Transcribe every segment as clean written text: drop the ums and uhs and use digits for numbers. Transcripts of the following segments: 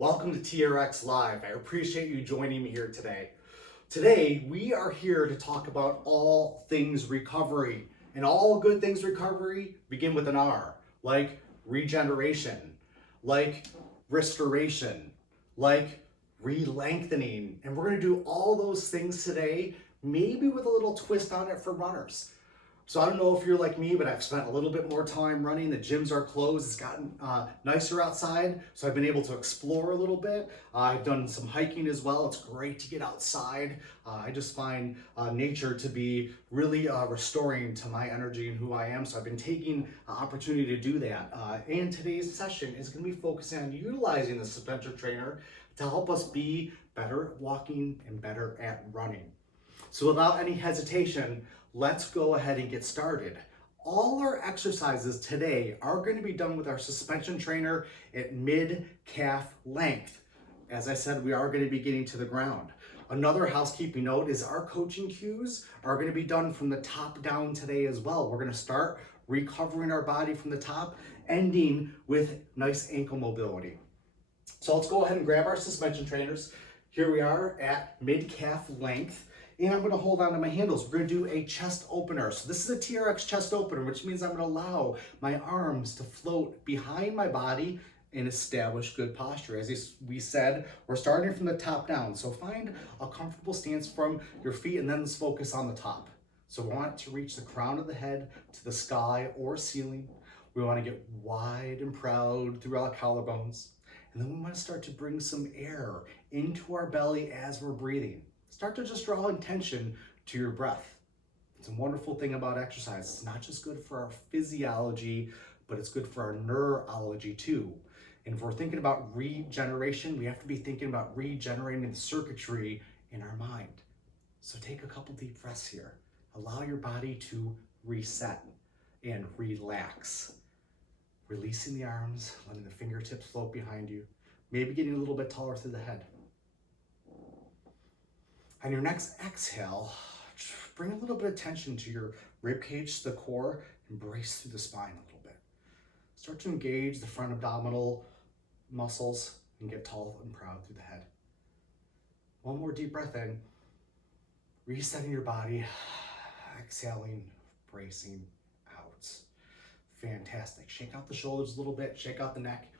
Welcome to TRX Live. I appreciate you joining me here today. Today, we are here to talk about all things recovery. And all good things recovery begin with an R, like regeneration, like restoration, like re-lengthening. And we're going to do all those things today, maybe with a little twist on it for runners. So I don't know if you're like me, but I've spent a little bit more time running. The gyms are closed. It's gotten nicer outside, so I've been able to explore a little bit. I've done some hiking as well. It's great to get outside. I just find nature to be really restoring to my energy and who I am. So I've been taking opportunity to do that. And today's session is going to be focusing on utilizing the suspension trainer to help us be better at walking and better at running. So without any hesitation, let's go ahead and get started. All our exercises today are going to be done with our suspension trainer at mid-calf length. As I said, we are going to be getting to the ground. Another housekeeping note is our coaching cues are going to be done from the top down today as well. We're going to start recovering our body from the top, ending with nice ankle mobility. So let's go ahead and grab our suspension trainers. Here we are at mid-calf length. And I'm going to hold on to my handles. We're going to do a chest opener. So this is a TRX chest opener, which means I'm going to allow my arms to float behind my body and establish good posture. As we said, we're starting from the top down. So find a comfortable stance from your feet and then let's focus on the top. So we want to reach the crown of the head to the sky or ceiling. We want to get wide and proud through our collarbones. And then we want to start to bring some air into our belly as we're breathing. Start to just draw attention to your breath. It's a wonderful thing about exercise. It's not just good for our physiology, but it's good for our neurology too. And if we're thinking about regeneration, we have to be thinking about regenerating the circuitry in our mind. So take a couple deep breaths here. Allow your body to reset and relax. Releasing the arms, letting the fingertips float behind you. Maybe getting a little bit taller through the head. On your next exhale, bring a little bit of tension to your rib cage, to the core, and brace through the spine a little bit. Start to engage the front abdominal muscles and get tall and proud through the head. One more deep breath in, resetting your body, exhaling, bracing out. Fantastic. Shake out the shoulders a little bit, shake out the neck.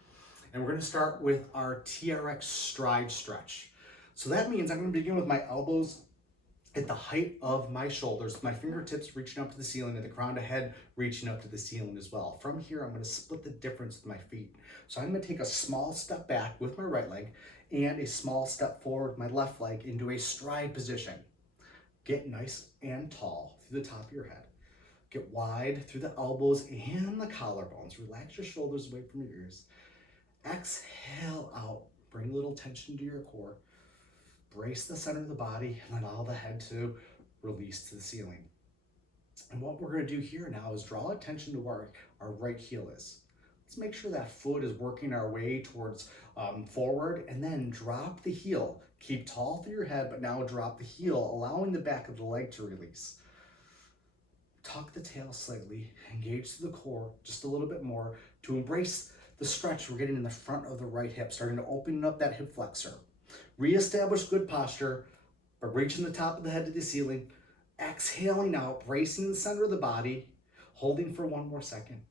And we're going to start with our TRX Side Stretch. So that means I'm going to begin with my elbows at the height of my shoulders, my fingertips reaching up to the ceiling and the crown of head reaching up to the ceiling as well. From here, I'm going to split the difference with my feet. So I'm going to take a small step back with my right leg and a small step forward with my left leg into a stride position. Get nice and tall through the top of your head. Get wide through the elbows and the collarbones. Relax your shoulders away from your ears. Exhale out. Bring a little tension to your core. Brace the center of the body and allow the head to release to the ceiling. And what we're going to do here now is draw attention to where our right heel is. Let's make sure that foot is working our way towards forward and then drop the heel. Keep tall through your head, but now drop the heel, allowing the back of the leg to release. Tuck the tail slightly, engage through the core just a little bit more to embrace the stretch we're getting in the front of the right hip, starting to open up that hip flexor. Reestablish good posture by reaching the top of the head to the ceiling, exhaling out, bracing the center of the body, holding for one more second,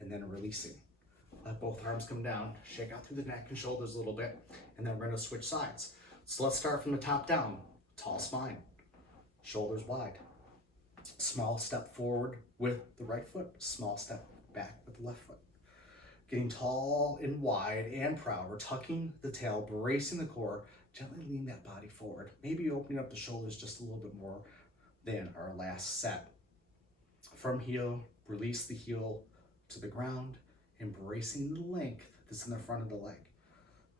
and then releasing. Let both arms come down, shake out through the neck and shoulders a little bit, and then we're going to switch sides. So let's start from the top down. Tall spine, shoulders wide. Small step forward with the right foot, small step back with the left foot. Getting tall and wide and proud. We're tucking the tail, bracing the core, gently lean that body forward. Maybe opening up the shoulders just a little bit more than our last set. From heel, release the heel to the ground, embracing the length that's in the front of the leg.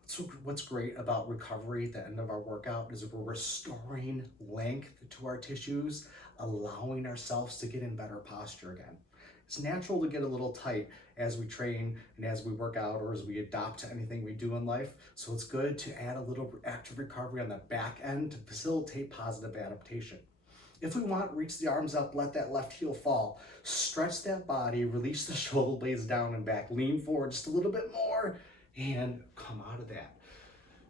So what's great about recovery at the end of our workout is we're restoring length to our tissues, allowing ourselves to get in better posture again. It's natural to get a little tight as we train and as we work out or as we adapt to anything we do in life. So it's good to add a little active recovery on the back end to facilitate positive adaptation. If we want, reach the arms up, let that left heel fall. Stretch that body, release the shoulder blades down and back. Lean forward just a little bit more and come out of that.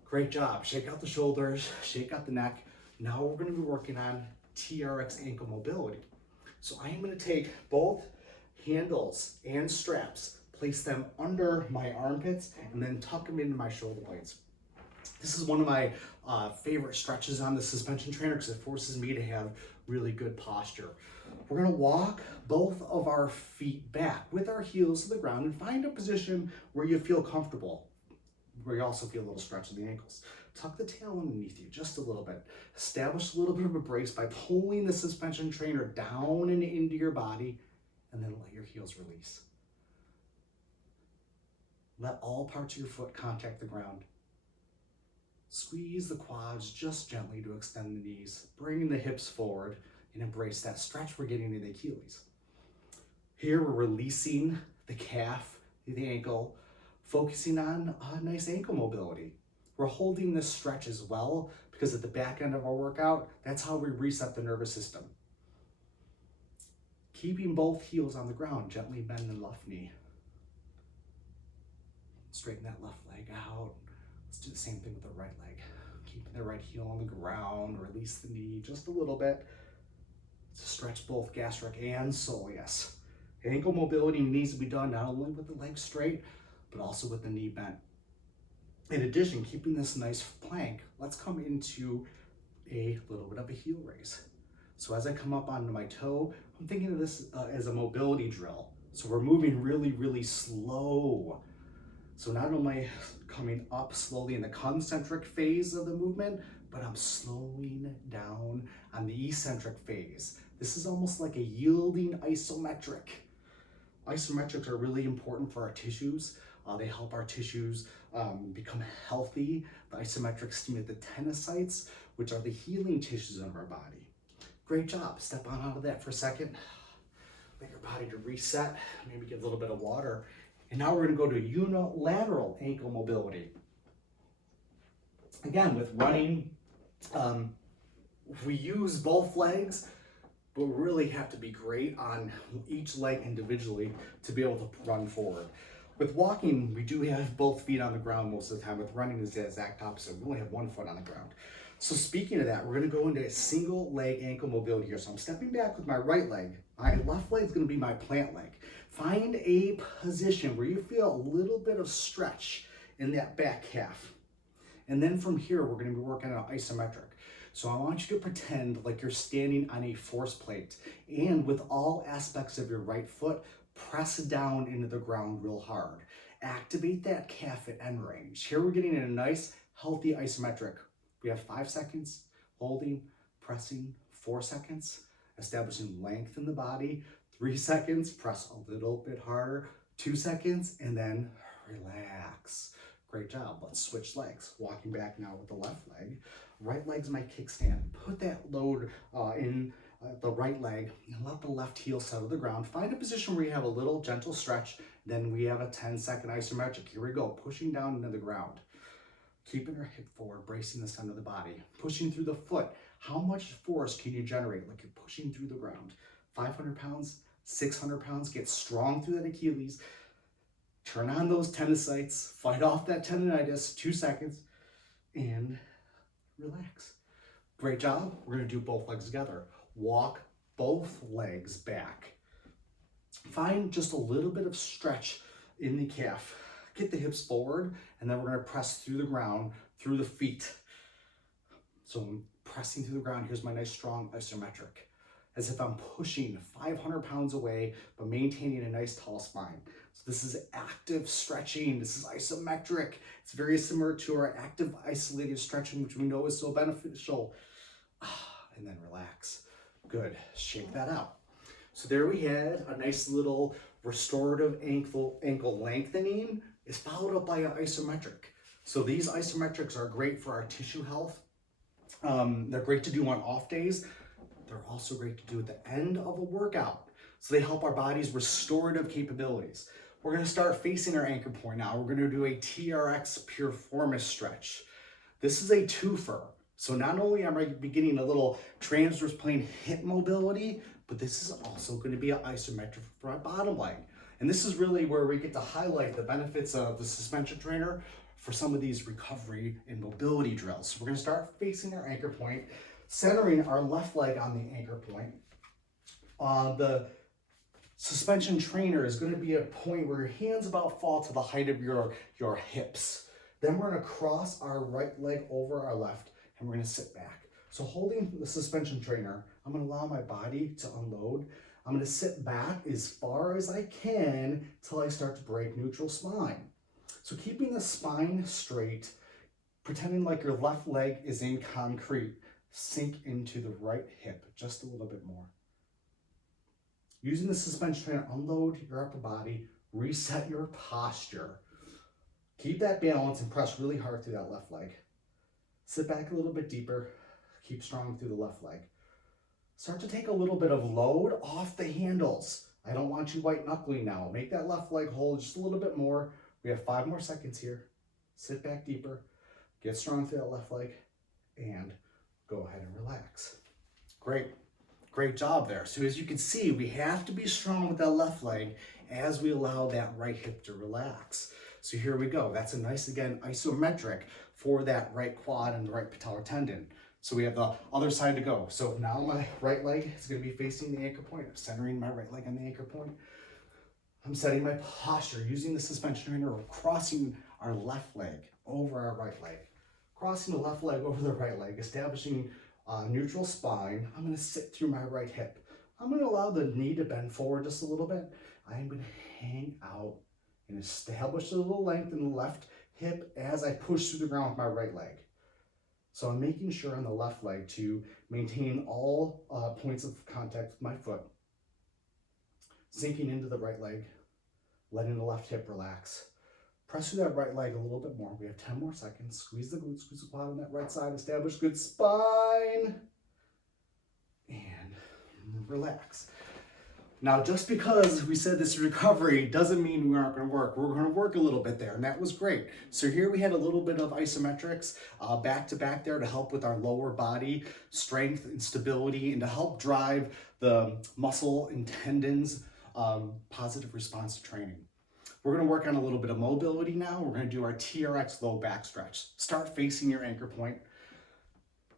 Great job. Shake out the shoulders, shake out the neck. Now we're going to be working on TRX Ankle Mobility. So I am going to take both handles and straps, place them under my armpits, and then tuck them into my shoulder blades. This is one of my favorite stretches on the suspension trainer because it forces me to have really good posture. We're going to walk both of our feet back with our heels to the ground and find a position where you feel comfortable, where you also feel a little stretch in the ankles. Tuck the tail underneath you just a little bit. Establish a little bit of a brace by pulling the suspension trainer down and into your body, and then let your heels release. Let all parts of your foot contact the ground. Squeeze the quads just gently to extend the knees, bring the hips forward, and embrace that stretch we're getting in the Achilles. Here we're releasing the calf, the ankle, focusing on a nice ankle mobility. We're holding this stretch as well because at the back end of our workout, that's how we reset the nervous system. Keeping both heels on the ground, gently bend the left knee. Straighten that left leg out. Let's do the same thing with the right leg. Keeping the right heel on the ground, release the knee just a little bit. To stretch both gastric and soleus. Ankle mobility needs to be done not only with the legs straight, but also with the knee bent. In addition, keeping this nice plank, let's come into a little bit of a heel raise. So as I come up onto my toe, I'm thinking of this as a mobility drill. So we're moving really, really slow. So not only coming up slowly in the concentric phase of the movement, but I'm slowing down on the eccentric phase. This is almost like a yielding isometric. Isometrics are really important for our tissues. They help our tissues become healthy. The isometrics stimulate the tenocytes, which are the healing tissues of our body. Great job. Step on out of that for a second. Let your body to reset. Maybe get a little bit of water. And now we're going to go to unilateral ankle mobility. Again, with running, we use both legs, but we really have to be great on each leg individually to be able to run forward. With walking, we do have both feet on the ground most of the time. With running, it's the exact opposite. We only have one foot on the ground. So speaking of that, we're going to go into a single leg ankle mobility here. So I'm stepping back with my right leg. My left leg is going to be my plant leg. Find a position where you feel a little bit of stretch in that back calf. And then from here, we're going to be working on isometric. So I want you to pretend like you're standing on a force plate, and with all aspects of your right foot, press down into the ground real hard. Activate that calf at end range. Here we're getting in a nice, healthy isometric. We have 5 seconds, holding, pressing, 4 seconds, establishing length in the body, 3 seconds, press a little bit harder, 2 seconds, and then relax. Great job. Let's switch legs. Walking back now with the left leg. Right leg's my kickstand. Put that load in the right leg and let the left heel settle to the ground. Find a position where you have a little gentle stretch. Then we have a 10-second isometric. Here we go. Pushing down into the ground. Keeping our hip forward, bracing the center of the body. Pushing through the foot. How much force can you generate like you're pushing through the ground? 500 pounds, 600 pounds. Get strong through that Achilles. Turn on those tenocytes. Fight off that tendonitis. 2 seconds. And relax. Great job. We're going to do both legs together. Walk both legs back. Find just a little bit of stretch in the calf. Get the hips forward, and then we're going to press through the ground, through the feet. So I'm pressing through the ground. Here's my nice strong isometric. As if I'm pushing 500 pounds away, but maintaining a nice tall spine. So this is active stretching. This is isometric. It's very similar to our active isolated stretching, which we know is so beneficial. And then relax. Good. Shake that out. So there we had a nice little restorative ankle lengthening. Is followed up by an isometric. So these isometrics are great for our tissue health. They're great to do on off days. They're also great to do at the end of a workout. So they help our body's restorative capabilities. We're going to start facing our anchor point now. We're going to do a TRX Piriformis stretch. This is a twofer. So not only am I getting a little transverse plane hip mobility, but this is also going to be an isometric for my bottom leg. And this is really where we get to highlight the benefits of the suspension trainer for some of these recovery and mobility drills. So we're gonna start facing our anchor point, centering our left leg on the anchor point. The suspension trainer is gonna be a point where your hands about fall to the height of your hips. Then we're gonna cross our right leg over our left and we're gonna sit back. So holding the suspension trainer, I'm gonna allow my body to unload. I'm gonna sit back as far as I can till I start to break neutral spine. So keeping the spine straight, pretending like your left leg is in concrete, sink into the right hip just a little bit more. Using the suspension trainer, unload your upper body, reset your posture. Keep that balance and press really hard through that left leg. Sit back a little bit deeper, keep strong through the left leg. Start to take a little bit of load off the handles. I don't want you white knuckling now. Make that left leg hold just a little bit more. We have 5 more seconds here. Sit back deeper, get strong through that left leg, and go ahead and relax. Great job there. So as you can see, we have to be strong with that left leg as we allow that right hip to relax. So here we go. That's a nice, again, isometric for that right quad and the right patellar tendon. So we have the other side to go. So now my right leg is going to be facing the anchor point. I'm centering my right leg on the anchor point. I'm setting my posture using the suspension trainer. We're crossing our left leg over our right leg. Crossing the left leg over the right leg, establishing neutral spine. I'm going to sit through my right hip. I'm going to allow the knee to bend forward just a little bit. I'm going to hang out and establish a little length in the left hip as I push through the ground with my right leg. So I'm making sure on the left leg to maintain all points of contact with my foot. Sinking into the right leg, letting the left hip relax. Press through that right leg a little bit more. We have 10 more seconds. Squeeze the glute, squeeze the quad on that right side. Establish good spine. And relax. Now, just because we said this recovery doesn't mean we aren't going to work. We're going to work a little bit there, and that was great. So here we had a little bit of isometrics back to back there to help with our lower body strength and stability and to help drive the muscle and tendons positive response to training. We're going to work on a little bit of mobility now. We're going to do our TRX Low Back Stretch. Start facing your anchor point.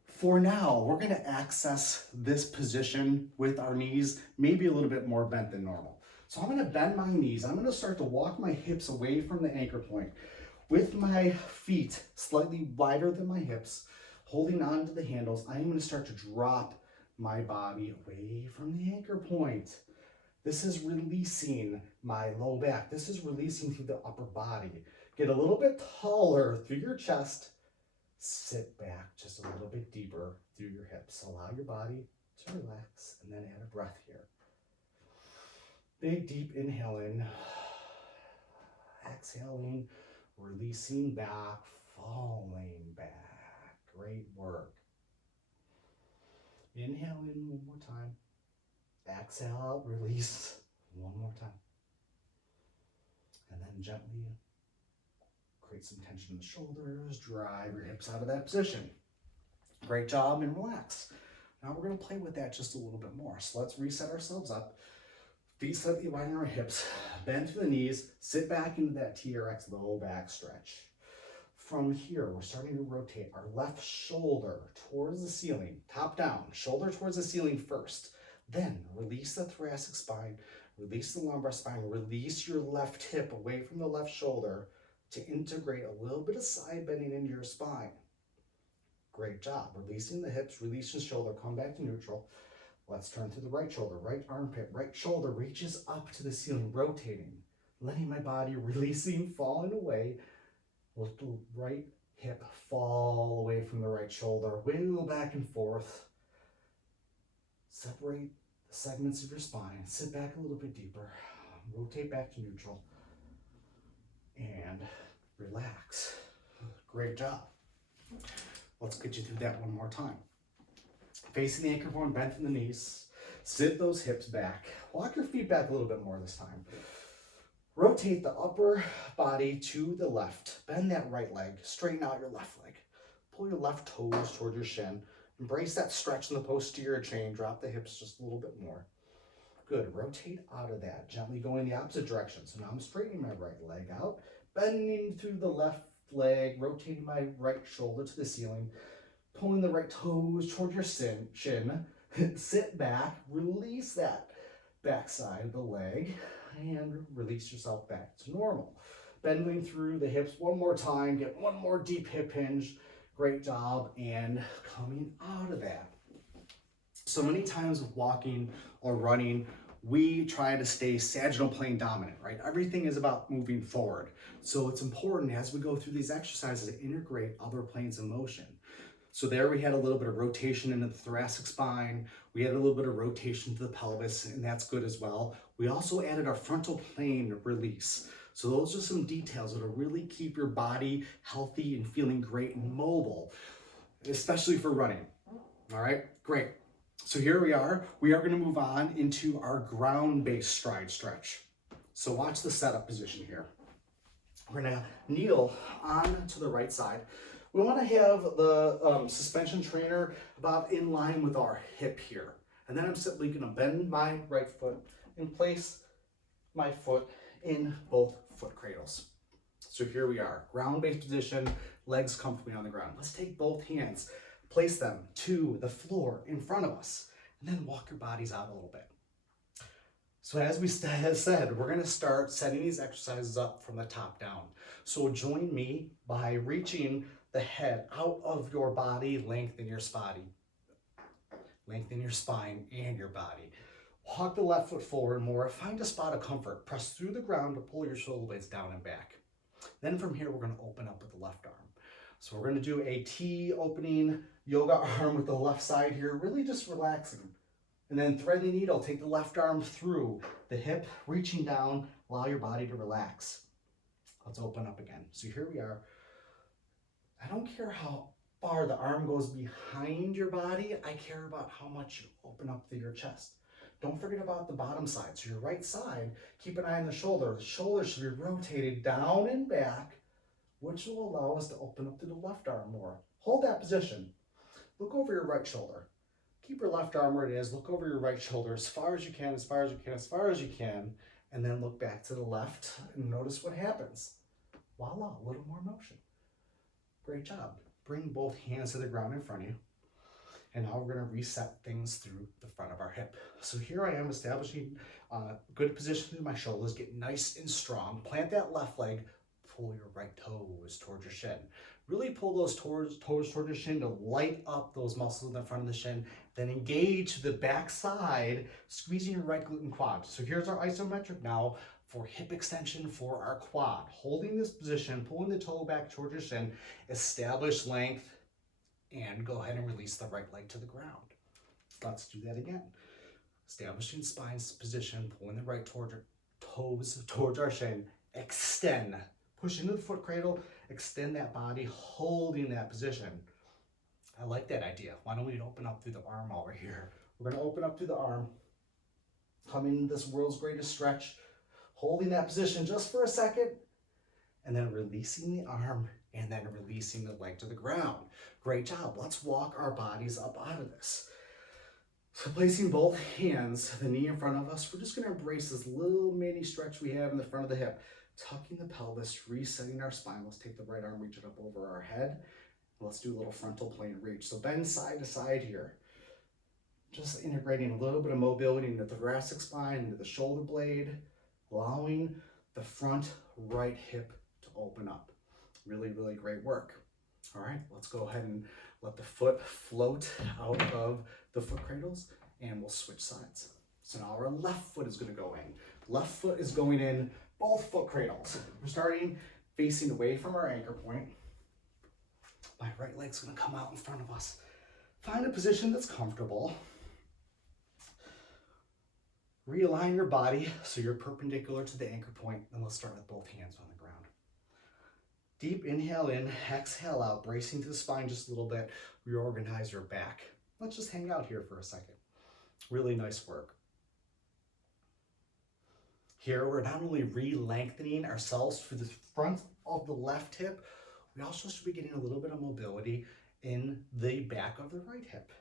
For now, we're going to access this position with our knees maybe a little bit more bent than normal. So I'm going to bend my knees. I'm going to start to walk my hips away from the anchor point with my feet slightly wider than my hips, holding on to the handles. I am going to start to drop my body away from the anchor point. This is releasing my low back. This is releasing through the upper body. Get a little bit taller through your chest. Sit back just a little bit deeper through your hips. Allow your body to relax and then add a breath here. Big deep inhale in. Exhaling, releasing back, falling back. Great work. Inhale in one more time. Exhale out, release one more time. And then gently create some tension in the shoulders, drive your hips out of that position. Great job, and relax. Now we're going to play with that just a little bit more. So let's reset ourselves up. Feet slightly wide on our hips, bend through the knees, sit back into that TRX low back stretch. From here, we're starting to rotate our left shoulder towards the ceiling, top down, shoulder towards the ceiling first. Then release the thoracic spine, release the lumbar spine, release your left hip away from the left shoulder to integrate a little bit of side bending into your spine. Great job. Releasing the hips, releasing the shoulder, come back to neutral. Let's turn to the right shoulder, right armpit, right shoulder reaches up to the ceiling, rotating, letting my body releasing, falling away. Let the right hip fall away from the right shoulder, wiggle back and forth. Separate the segments of your spine, sit back a little bit deeper, rotate back to neutral, and relax. Great job. Let's get you through that one more time. Facing the anchor point, bend from the knees. Sit those hips back. Walk your feet back a little bit more this time. Rotate the upper body to the left. Bend that right leg. Straighten out your left leg. Pull your left toes toward your shin. Embrace that stretch in the posterior chain. Drop the hips just a little bit more. Good, rotate out of that, gently going the opposite direction. So now I'm straightening my right leg out, bending through the left leg, rotating my right shoulder to the ceiling, pulling the right toes toward your shin, sit back, release that back side of the leg, and release yourself back to normal. Bending through the hips one more time, get one more deep hip hinge. Great job, and coming out of that. So many times with walking or running, we try to stay sagittal plane dominant, right? Everything is about moving forward. So it's important as we go through these exercises to integrate other planes of motion. So there we had a little bit of rotation into the thoracic spine. We had a little bit of rotation to the pelvis, and that's good as well. We also added our frontal plane release. So those are some details that'll really keep your body healthy and feeling great and mobile, especially for running. All right, great. So here we are. We are going to move on into our ground-based stride stretch. So watch the setup position here. We're going to kneel on to the right side. We want to have the suspension trainer about in line with our hip here. And then I'm simply going to bend my right foot and place my foot in both foot cradles. So here we are, ground-based position, legs comfortably on the ground. Let's take both hands, place them to the floor in front of us, and then walk your bodies out a little bit. So as we said, we're going to start setting these exercises up from the top down. So join me by reaching the head out of your body, lengthen your spine and your body. Walk the left foot forward more, find a spot of comfort, press through the ground to pull your shoulder blades down and back. Then from here, we're going to open up with the left arm. So we're going to do a T opening yoga arm with the left side here, really just relaxing. And then thread the needle, take the left arm through the hip, reaching down, allow your body to relax. Let's open up again. So here we are. I don't care how far the arm goes behind your body, I care about how much you open up through your chest. Don't forget about the bottom side. So your right side, keep an eye on the shoulder. The shoulder should be rotated down and back, which will allow us to open up to the left arm more. Hold that position. Look over your right shoulder. Keep your left arm where it is. Look over your right shoulder as far as you can, as far as you can, as far as you can, and then look back to the left and notice what happens. Voila, a little more motion. Great job. Bring both hands to the ground in front of you. And now we're going to reset things through the front of our hip. So here I am establishing a good position through my shoulders, get nice and strong. Plant that left leg, pull your right toes towards your shin. Really pull those toes towards your shin to light up those muscles in the front of the shin. Then engage the back side, squeezing your right glute and quad. So here's our isometric now for hip extension for our quad. Holding this position, pulling the toe back towards your shin, establish length, and go ahead and release the right leg to the ground. Let's do that again. Establishing spine position, pulling the right toes towards our shin, extend. Push into the foot cradle, extend that body, holding that position. I like that idea. Why don't we open up through the arm over here? We're going to open up through the arm, come in this world's greatest stretch, holding that position just for a second, and then releasing the arm, and then releasing the leg to the ground. Great job. Let's walk our bodies up out of this. So placing both hands, the knee in front of us, we're just going to embrace this little mini stretch we have in the front of the hip. Tucking the pelvis, resetting our spine. Let's take the right arm, reach it up over our head. Let's do a little frontal plane reach. So bend side to side here. Just integrating a little bit of mobility into the thoracic spine, into the shoulder blade, allowing the front right hip to open up. Really, really great work. All right, let's go ahead and let the foot float out of the foot cradles, and we'll switch sides. So now our left foot is going to go in. Left foot is going in both foot cradles. We're starting facing away from our anchor point. My right leg's going to come out in front of us. Find a position that's comfortable. Realign your body so you're perpendicular to the anchor point, and let's start with both hands on the ground. Deep inhale in, exhale out, bracing to the spine just a little bit. Reorganize your back. Let's just hang out here for a second. Really nice work. Here, we're not only re-lengthening ourselves for the front of the left hip, we also should be getting a little bit of mobility in the back of the right hip.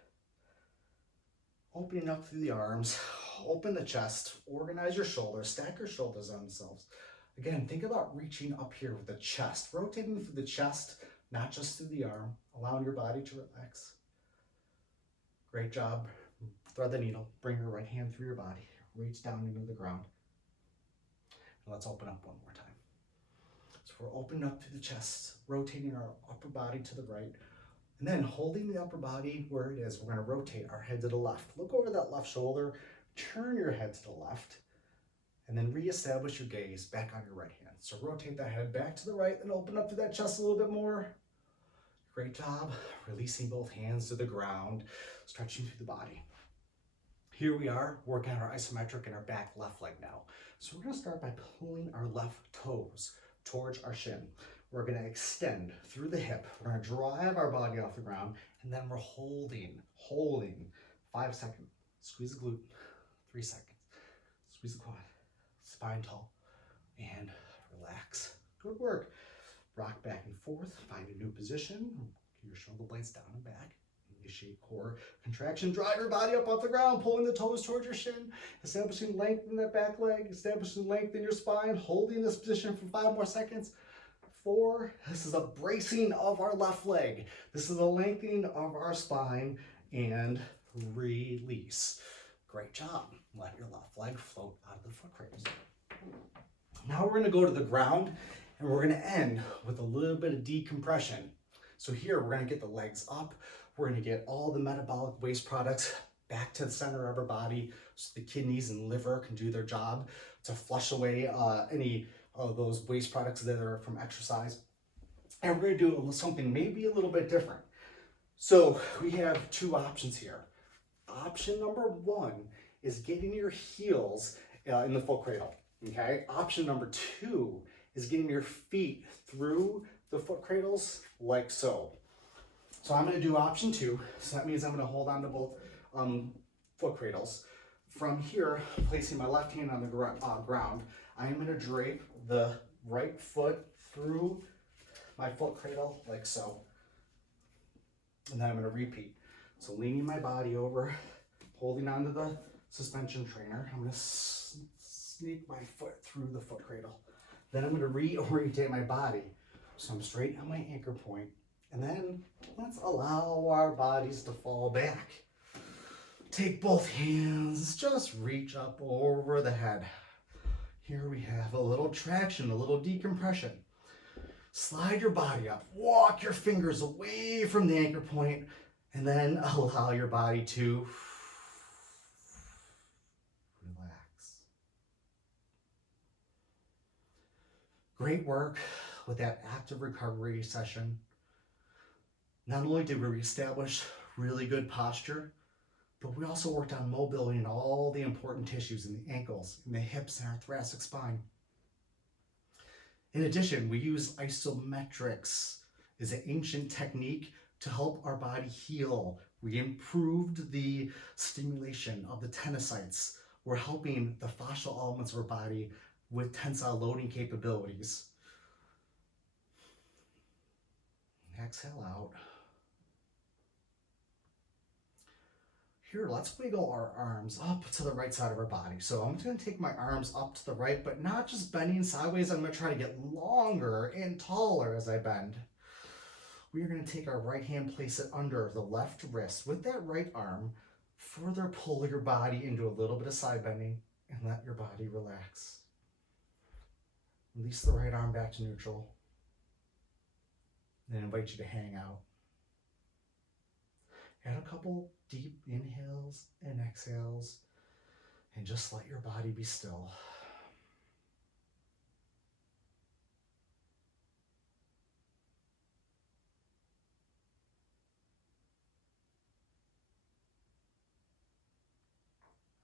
Opening up through the arms, open the chest, organize your shoulders, stack your shoulders on themselves. Again, think about reaching up here with the chest, rotating through the chest, not just through the arm, allowing your body to relax. Great job. Thread the needle, bring your right hand through your body, reach down into the ground. And let's open up one more time. So we're opening up through the chest, rotating our upper body to the right, and then holding the upper body where it is, we're going to rotate our head to the left. Look over that left shoulder, turn your head to the left, and then reestablish your gaze back on your right hand. So rotate that head back to the right and open up through that chest a little bit more. Great job. Releasing both hands to the ground, stretching through the body. Here we are, working on our isometric and our back left leg now. So we're going to start by pulling our left toes towards our shin. We're going to extend through the hip. We're going to drive our body off the ground, and then we're holding 5 seconds. Squeeze the glute, 3 seconds. Squeeze the quad, spine tall, and relax. Good work. Rock back and forth, find a new position. Get your shoulder blades down and back. Initiate core contraction. Drive your body up off the ground, pulling the toes towards your shin, establishing length in that back leg, establishing length in your spine, holding this position for 5 more seconds. 4, this is a bracing of our left leg. This is a lengthening of our spine, and release. Great job. Let your left leg float out of the foot cradles. Now we're going to go to the ground, and we're going to end with a little bit of decompression. So here we're going to get the legs up. We're going to get all the metabolic waste products back to the center of our body so the kidneys and liver can do their job to flush away any of those waste products that are from exercise. And we're going to do something maybe a little bit different. So we have 2 options here. Option number 1 is getting your heels in the foot cradle. Okay. Option number 2 is getting your feet through the foot cradles like so. So I'm going to do option 2. So that means I'm going to hold on to both foot cradles. From here, placing my left hand on the ground, I am going to drape the right foot through my foot cradle like so. And then I'm going to repeat. So leaning my body over, holding onto the suspension trainer, I'm going to sneak my foot through the foot cradle. Then I'm going to reorientate my body so I'm straight on my anchor point. And then let's allow our bodies to fall back. Take both hands, just reach up over the head. Here we have a little traction, a little decompression. Slide your body up, walk your fingers away from the anchor point, and then allow your body to relax. Great work with that active recovery session. Not only did we reestablish really good posture, but we also worked on mobility in all the important tissues in the ankles, in the hips, and our thoracic spine. In addition, we use isometrics as an ancient technique to help our body heal. We improved the stimulation of the tenocytes. We're helping the fascial elements of our body with tensile loading capabilities. Exhale out. Here, let's wiggle our arms up to the right side of our body. So I'm just going to take my arms up to the right, but not just bending sideways. I'm going to try to get longer and taller as I bend. We are going to take our right hand, place it under the left wrist. With that right arm, further pull your body into a little bit of side bending and let your body relax. Release the right arm back to neutral. Then invite you to hang out. Add a couple deep inhales and exhales, and just let your body be still.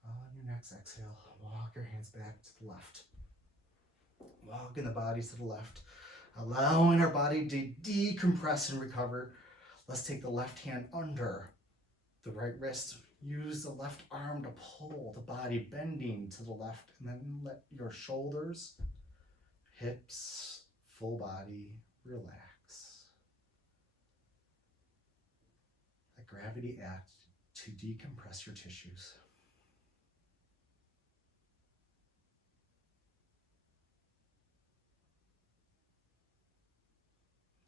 On your next exhale, walk your hands back to the left. Walking the bodies to the left, allowing our body to decompress and recover. Let's take the left hand under the right wrist. Use the left arm to pull the body bending to the left, and then let your shoulders, hips, full body relax. Let gravity act to decompress your tissues.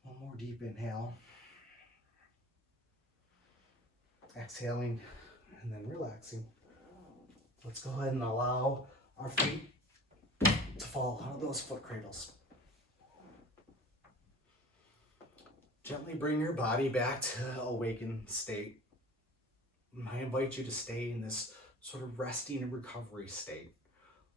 One more deep inhale. Exhaling and then relaxing. Let's go ahead and allow our feet to fall out of those foot cradles. Gently bring your body back to awakened state. I invite you to stay in this sort of resting and recovery state.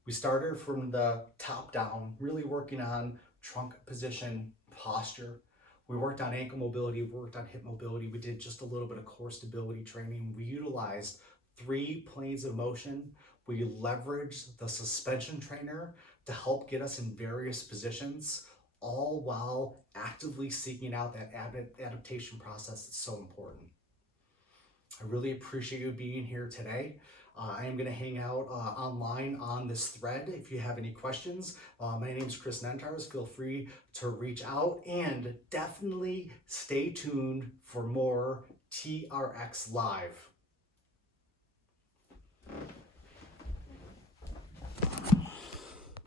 We started from the top down, really working on trunk position, posture. We worked on ankle mobility, we worked on hip mobility. We did just a little bit of core stability training. We utilized 3 planes of motion. We leveraged the suspension trainer to help get us in various positions, all while actively seeking out that adaptation process that's so important. I really appreciate you being here today. I am going to hang out online on this thread if you have any questions. My name is Chris Nentarz. Feel free to reach out and definitely stay tuned for more TRX Live.